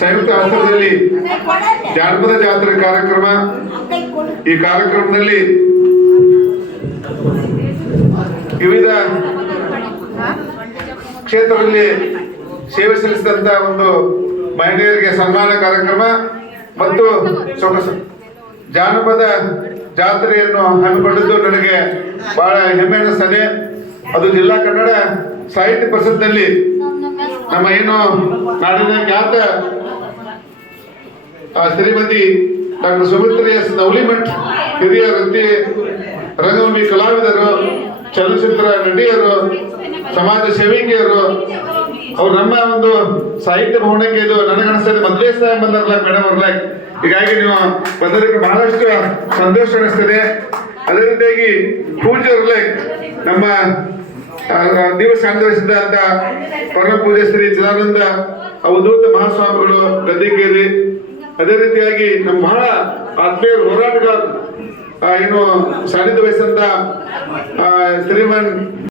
ಸಂಯುಕ್ತ ಆಶ್ರಯದಲ್ಲಿ ಜಾನಪದ ಜಾತ್ರೆ ಕಾರ್ಯಕ್ರಮ. ಈ ಕಾರ್ಯಕ್ರಮದಲ್ಲಿ ವಿವಿಧ ಕ್ಷೇತ್ರದಲ್ಲಿ ಸೇವೆ ಸಲ್ಲಿಸಿದಂತ ಒಂದು ಮಹಿಳೆಯರಿಗೆ ಸನ್ಮಾನ ಕಾರ್ಯಕ್ರಮ ಮತ್ತು ಸೊಗಸು ಜಾನಪದ ಜಾತ್ರೆಯನ್ನು ಹಮ್ಮಿಕೊಂಡಿದ್ದು ನನಗೆ ಬಹಳ ಹೆಮ್ಮೆ ಅನಿಸ್ತದೆ. ಅದು ಜಿಲ್ಲಾ ಕನ್ನಡ ಸಾಹಿತ್ಯ ಪರಿಷತ್ನಲ್ಲಿ ನಮ್ಮ ಏನು ನಾಡಿನ ಖ್ಯಾತ ಶ್ರೀಮತಿ ಡಾಕ್ಟರ್ ಸುಮಿತ್ರಾ ಎಸ್ ನವಲಿಮಠ್, ಹಿರಿಯ ರಂಗಭೂಮಿ ಕಲಾವಿದರು, ಚಲನಚಿತ್ರ ನಟಿಯರು, ಸಮಾಜ ಸೇವಕಿಯರು, ಅವ್ರು ನಮ್ಮ ಒಂದು ಸಾಹಿತ್ಯ ಭವನಕ್ಕೆ ಇದು ನನಗನಿಸ್ತದೆ ಮೊದಲೇ ಸಹ ಬಂದಾರಲ್ಲ ಮೇಡಮ್ ಅವ್ರಲ್ಲ. ಹೀಗಾಗಿ ನೀವು ಬಂದದಕ್ಕೆ ಬಹಳಷ್ಟು ಸಂತೋಷ ಅನಿಸ್ತದೆ. ಅದೇ ರೀತಿಯಾಗಿ ಪೂಜ್ಯರಲ್ಲ ನಮ್ಮ ದಿವಸ ಆಂಧ್ರಿಸಿದಂತ ಪರಮ ಪೂಜೆ ಶ್ರೀ ಚಿದಾನಂದ ಅವಧೂತ ಮಹಾಸ್ವಾಮಿಗಳು ಗದ್ದಿಕೇರಿ. ಅದೇ ರೀತಿಯಾಗಿ ನಮ್ಮ ಬಹಳ ಆತ್ಮೀಯ ಹೋರಾಟಗಾರ ಏನು ಸಾನ್ನಿಧ್ಯ ವಹಿಸಿದಂತ ಶ್ರೀಮನ್